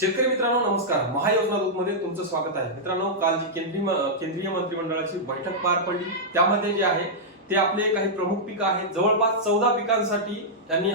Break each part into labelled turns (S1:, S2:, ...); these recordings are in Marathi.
S1: शेतकरी मित्रांनो नमस्कार. महायोजना दूत मध्ये तुमचं स्वागत आहे. मित्रांनो काल जी केंद्रीय म- केंद्रीय मंत्रिमंडळाची बैठक पार पडली. त्यामध्ये जे आहे ते आपले काही प्रमुख पिकं आहेत. जवळपास चौदा पिकांसाठी त्यांनी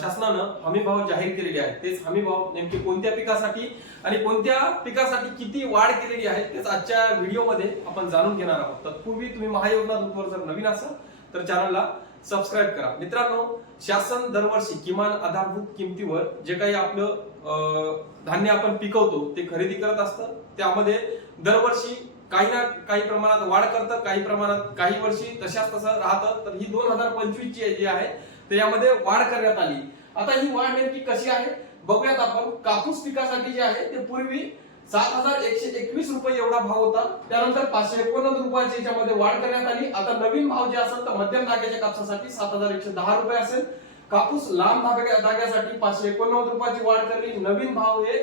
S1: शासनानं हमीभाव जाहीर केलेले आहेत. तेच हमीभाव नेमके कोणत्या पिकासाठी आणि कोणत्या पिकासाठी किती वाढ केलेली आहे तेच आजच्या व्हिडिओमध्ये आपण जाणून घेणार आहोत. तत्पूर्वी तुम्ही महायोजना दूतवर जर नवीन असाल तर चॅनलला सबस्क्राईब करा. मित्रांनो शासन दरवर्षी किमान आधारभूत किमतीवर जे काही आपलं अं, धान्य आपण पिकवतो ते खरेदी करत असतं. त्यामध्ये दरवर्षी काही ना काही प्रमाणात वाढ करतं काही प्रमाणात काही वर्षी तशाच तसं राहतं. तर ही दोन हजार पंचवीस ची जी आहे तर यामध्ये वाढ करण्यात आली. आता ही वाढ नेमकी कशी आहे? बघूयात आपण. कापूस पिकासाठी जे आहे ते पूर्वी सात हजार एकशे एकवीस रुपये एवढा भाव होता. त्यानंतर पाचशे एकोणनव्वद रुपयाची याच्यामध्ये वाढ करण्यात आली. आता नवीन भाव जे असेल तर मध्यम धाग्याच्या कापसासाठी सात हजार एकशे दहा रुपये असेल. कापूस लांब धाग्यासाठी पाचशे एकोणनव्वद रुपयाची वाढ करली. नवीन भाव हे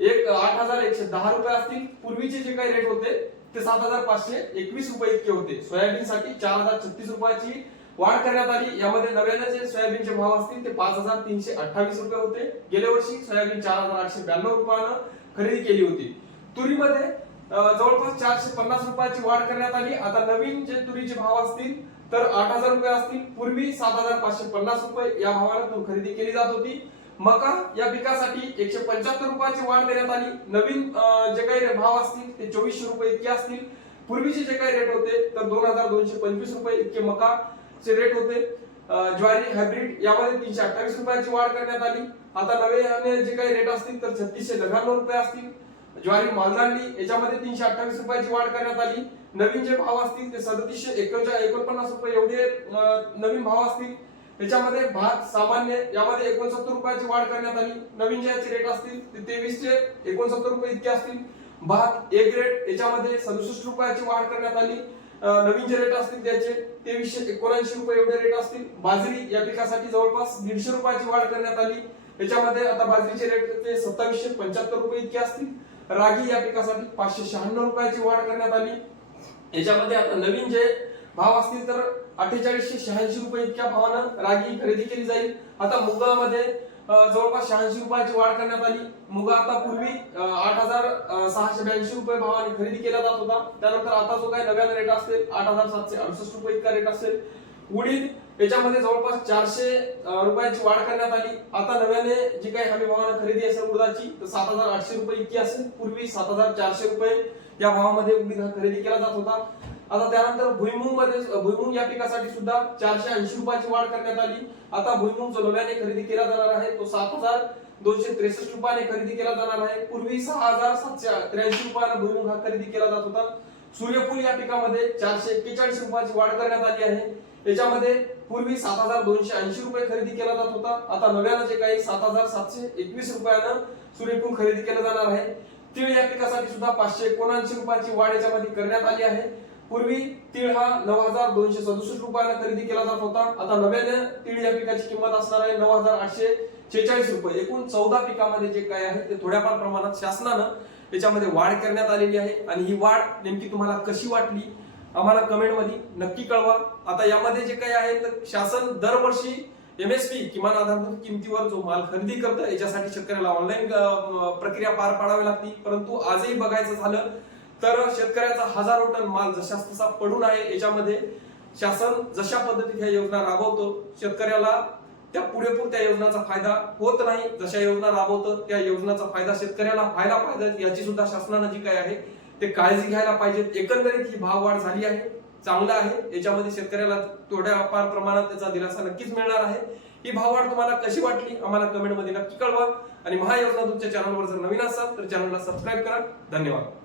S1: एक आठ हजार एकशे दहा रुपये असतील. पूर्वीचे जे काही रेट होते ते सात हजार पाचशे एकवीस रुपये इतके होते. सोयाबीन साठी चार हजार छत्तीस रुपयाची वाढ करण्यात आली. यामध्ये नव्याने जे सोयाबीनचे भाव असतील ते पाच हजार तीनशे अठ्ठावीस रुपये होते. गेल्या वर्षी सोयाबीन चार हजार आठशे ब्याण्णव रुपयानं खरेदी केली होती. तुरीमध्ये जवळपास चारशे पन्नास रुपयाची वाढ करण्यात आली. आता नवीन जे तुरीचे भाव असतील तर आठ हजार रुपये असतील. पूर्वी सात हजार पाचशे पन्नास रुपये या भावाने खरेदी केली जात होती. मका या पिकासाठी एकशे पंच्याहत्तर रुपयाची वाढ देण्यात आली. नवीन जे काही भाव असतील ते चोवीसशे रुपये इतके असतील. पूर्वीचे जे काही रेट होते तर दोन हजार दोनशे पंचवीस रुपये इतके मकाचे रेट होते. ज्वारी हायब्रिड यामध्ये तीनशे अठ्ठावीस रुपयाची वाढ करण्यात आली. आता नवे जे काही रेट असतील तर छत्तीसशे नव्याण्णव रुपये असतील. ज्वारी मालदांडी याच्यामध्ये तीनशे अठ्ठावीस रुपयाची वाढ करण्यात आली. नवीन जे भाव असतील ते सदतीसशे एकोणच्या एकोणपन्नास रुपये एवढे नवीन भाव असतील. त्याच्यामध्ये भात सामान्य यामध्ये एकोणसत्तर रुपयाची वाढ करण्यात आली. नवीन जे याचे रेट असतील ते तेवीसशे एकोणसत्तर रुपये इतके असतील. भात ए ग्रेड याच्यामध्ये सदुसष्ट रुपयाची वाढ करण्यात आली. नवीन जे रेट असतील त्याचे तेवीसशे एकोणऐंशी रुपये एवढे रेट असतील. बाजरी या पिकासाठी जवळपास दीडशे रुपयाची वाढ करण्यात आली. याच्यामध्ये आता बाजरीचे रेट ते सत्तावीसशे पंच्याहत्तर रुपये इतके असतील. रागी या पिकासाठी पाचशे शहाण्णव रुपयाची वाढ करण्यात आली. याच्यामध्ये आता नवीन जे भाव असतील तर अठ्ठेचाळीसशे शहाऐंशी रुपये इतक्या भावानं रागी खरेदी केली जाईल. आता मुगामध्ये जवळपास शहाऐंशी रुपयाची वाढ करण्यात आली. मुगा आता पूर्वी आठ हजार सहाशे ब्याऐंशी रुपये भावाने खरेदी केला जात होता. त्यानंतर आता जो काही नव्यानं रेट असेल आठ हजार सातशे अडुसष्ट रुपये इतका रेट असेल. उडीद याच्यामध्ये जवळपास चारशे अं, रुपयाची वाढ करण्यात आली. आता नव्याने जी काही हमी भावानं खरेदी असेल उडदाची तर सात हजार आठशे रुपये इतकी असेल. पूर्वी सात हजार चारशे रुपये या भावामध्ये उडीद खरेदी केला जात होता. आता त्यानंतर भुईमुंगमध्ये भुईमुंग या पिकासाठी सुद्धा चारशे ऐंशी रुपयाची वाढ करण्यात आली. आता भुईमुंग जो नव्याने खरेदी केला जाणार आहे तो सात हजार दोनशे त्रेसष्ट रुपयाने खरेदी केला जाणार आहे. पूर्वी सहा हजार सातशे त्र्याऐंशी रुपयाला भुईमुंग हा खरेदी केला जात होता. सूर्यफूल या पिकामध्ये चारशे एक्केचाळीस रुपयाची वाढ करण्यात आली आहे. याच्यामध्ये पूर्वी सात हजार दोनशे ऐंशी रुपये खरेदी केला जात होता. आता नव्यानं जे काही सात हजार सातशे एकवीस रुपयानं सूर्यफूल खरेदी केलं जाणार आहे. तीळ या पिकासाठी सुद्धा पाचशे एकोणऐंशी रुपयाची वाढ याच्यामध्ये करण्यात आली आहे. पूर्वी तीळ हा नऊ हजार दोनशे सदुसष्ट रुपयाला खरेदी केला जात होता. आता नव्याने तीळ या पिकाची किंमत असणार आहे नऊ हजार आठशे शेचाळीस रुपये. एकूण चौदा पिकामध्ये जे काय आहे ते थोड्याफार प्रमाणात शासनानं याच्यामध्ये वाढ करण्यात आलेली आहे. आणि ही वाढ नेमकी तुम्हाला कशी वाटली? आम्हाला कमेंटमध्ये नक्की कळवा. आता यामध्ये जे काही आहे तर शासन दरवर्षी एमएसपी किमान आधारभूत किमतीवर जो माल खरेदी करतं याच्यासाठी शेतकऱ्याला ऑनलाईन प्रक्रिया पार पाडावी लागते. परंतु आजही बघायचं झालं तर शेतकऱ्याचा हजारो टन माल जशा तसा पडून आहे. याच्यामध्ये शासन जशा पद्धतीत ह्या योजना राबवतो शेतकऱ्याला त्या पुरेपूर त्या योजनाचा फायदा होत नाही. जशा योजना राबवतं त्या योजनाचा फायदा शेतकऱ्याला व्हायला पाहिजे. याची सुद्धा शासनानं जी काय आहे ते काळजी घ्यायला पाहिजे. एकंदरीत ही भाववाढ झाली आहे चांगलं आहे. याच्यामध्ये शेतकऱ्याला थोड्या फार प्रमाणात त्याचा दिलासा नक्कीच मिळणार आहे. ही भाववाढ तुम्हाला कशी वाटली आम्हाला कमेंटमध्ये नक्की कळवा. आणि महायोजना तुमच्या चॅनलवर जर नवीन असाल तर चॅनलला सबस्क्राईब करा. धन्यवाद.